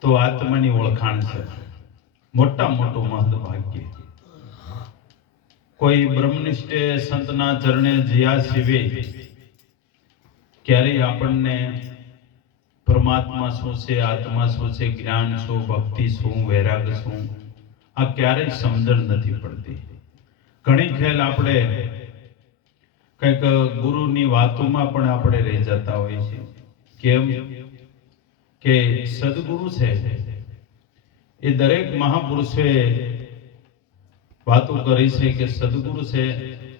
તો આત્માની ઓળખાણ છે. મોટા મોટું મહદ ભાગ્ય કોઈ બ્રહ્મનિષ્ઠે સંતના ચરણે જયા સિવે ક્યારેય આપણને પરમાત્મા શું છે આત્મા શું છે જ્ઞાન શું, ભક્તિ શું, વૈરાગ શું, આ ક્યારેય સમજણ નથી પડતી. ઘણી ખેલ આપણે કંઈક ગુરુની વાતોમાં પણ આપણે રહી જતા હોઈએ છીએ. કેમ? કે સદગુરુ છે. એ દરેક મહાપુરુષે વાતો કરી છે કે સદગુરુ છે,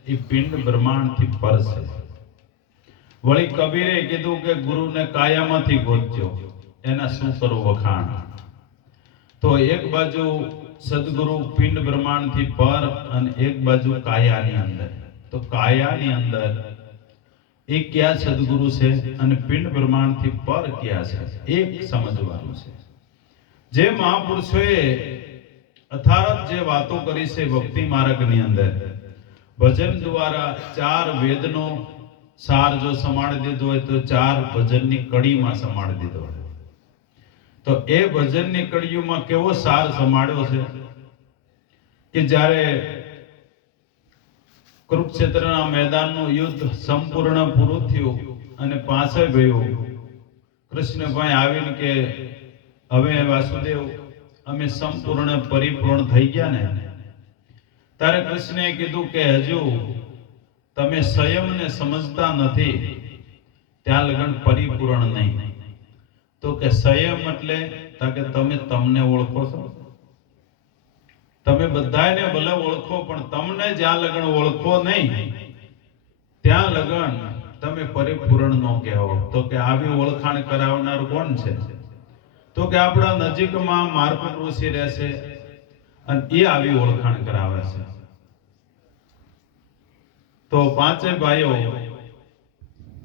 એ પિંડ બ્રહ્માંડથી પર છે વળી કબીરે કીધું કે ગુરુને કાયામાંથી ગોતજો, એના શું કરો વખાણ? તો એક બાજુ સદગુરુ પિંડ બ્રહ્માંડથી પર અને એક બાજુ કાયાની અંદર. તો કાયાની અંદર એ ક્યાં સદગુરુ છે અને પિંડ બ્રહ્માંડથી પર ક્યાં છે? એક સમજવાનું છે. જે મહાપુરુષોએ અથારત જે વાતો કરી છે ભક્તિ માર્ગની અંદર, ભજન દ્વારા ચાર વેદનો સાર જો સમાડી દીધો હોય તો ચાર ભજનની કડીમાં સમાડી દીધો હોય. તો એ ભજનની કડીઓમાં કેવો સાર સમાડ્યો છે? કે જ્યારે કુરુક્ષેત્રના મેદાનનું યુદ્ધ સંપૂર્ણ પૂરું થયું અને પાછળ ગયું. કૃષ્ણભાઈ આવીને કે, હવે વાસુદેવ, અમે સંપૂર્ણ પરિપૂર્ણ થઈ ગયા ને? ત્યારે કૃષ્ણએ કીધું કે, હજુ તમે સંયમને સમજતા નથી, ત્યાં લગન પરિપૂર્ણ નહીં. તો કે સંયમ એટલે તમે તમને ઓળખો છો? તમે બધાને ભલે ઓળખો, પણ તમને જ્યાં લગન ઓળખો નહીં, ત્યાં લગન તમે પરિપૂર્ણ નો કહેવો. તો કે આવી ઓળખાણ કરાવનાર કોણ છે? તો કે આપણા નજીકમાં માર્કુટ ઋષિ રહેશે અને એ આવી ઓળખાણ કરાવે છે. તો પાંચે ભાઈઓ,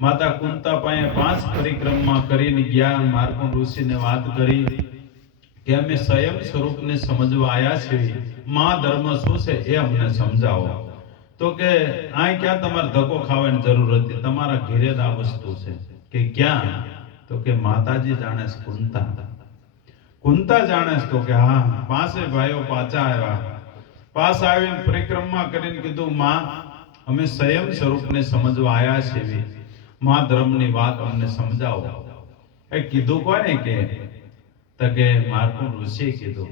માતા કુંતા પાસે પાંચ પરિક્રમા કરીને ગયા માર્કુટ ઋષિને વાત કરી. કે અમે સ્વયં સ્વરૂપને સમજવા આવ્યા છીએ. મા ધર્મ શું છે એ અમને સમજાવો. તો કે આ ક્યાં તમારે ધક્કો ખાવાની જરૂર હતી? તમારા ઘેરે આ વસ્તુ છે. કે ક્યાં? તો કે માતાજી જાણે કુંતા. કુંતા જાણે તો કે હા, પાસે ભાઈઓ પાછા આવ્યા. પાસ આવીને પરિક્રમા કરીને કીધું, માં, અમે સ્વયં સ્વરૂપને સમજવા આયા છીએ. મા ધર્મની વાત અમને સમજાવો. એ કીધું કોને કે? તો કે મારું ઋષિએ કીધું.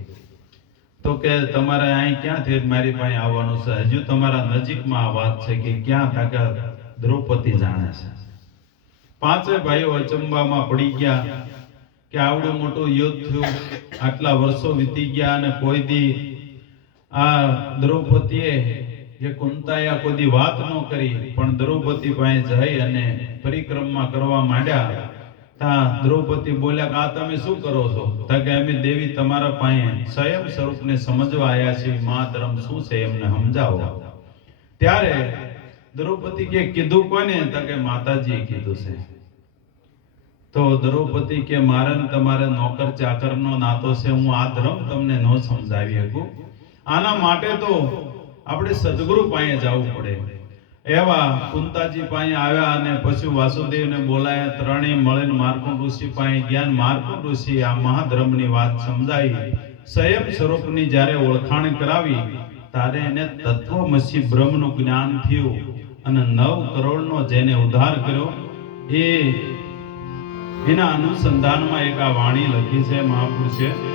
તો કે તમારે અહીં ક્યાંથી મારી પાસે આવવાનું છે. હજુ તમારા નજીકમાં આ વાત છે કે ક્યાં તાકે દ્રૌપદી જાણે છે. પાંચે ભાઈઓ અચંબામાં પડી ગયા કે આવડું મોટું યુદ્ધ થયું. આટલા વર્ષો વીતી ગયા અને કોઈ દી આ દ્રૌપદીએ જે કુંતાયા કોઈ દી વાત ન કરી, પણ દ્રૌપદી પાસે જઈ અને પરિક્રમા કરવા માંડ્યા. તા દ્રૌપદી બોલ્યા આ તમે શું કરો છો? તા કે અમે દેવી તમારા પાસે સ્વયં સ્વરૂપને સમજવા આવ્યા છીએ મા ધર્મ શું છે એમને સમજાવો. ત્યારે દ્રૌપદી કે કીધું કોને? તા કે માતાજીએ કીધું છે. તો દ્રૌપદી કે મારે તમારે નોકર ચાકરનો નાતો છે, હું આ ધર્મ તમને ન સમજાવી શકું. આના માટે તો આપણે સદગુરુ પાસે જવું પડે. એવા કુંતાજી પાસે આવ્યા અને પછી વાસુદેવને બોલાયા, ત્રણેય મળીને માર્કુંડ ઋષિ પાસે જ્ઞાન અને ઋષિ આ મહાધર્મની વાત સમજાવી સ્વયં સ્વરૂપની જ્યારે ઓળખાણ કરાવી, ત્યારે એને તત્વમસી બ્રહ્મનું જ્ઞાન થયું અને નવ કરોડનો જેને ઉદ્ધાર કર્યો, એ એના અનુસંધાનમાં એક આ વાણી લખી છે મહાપુરુષે.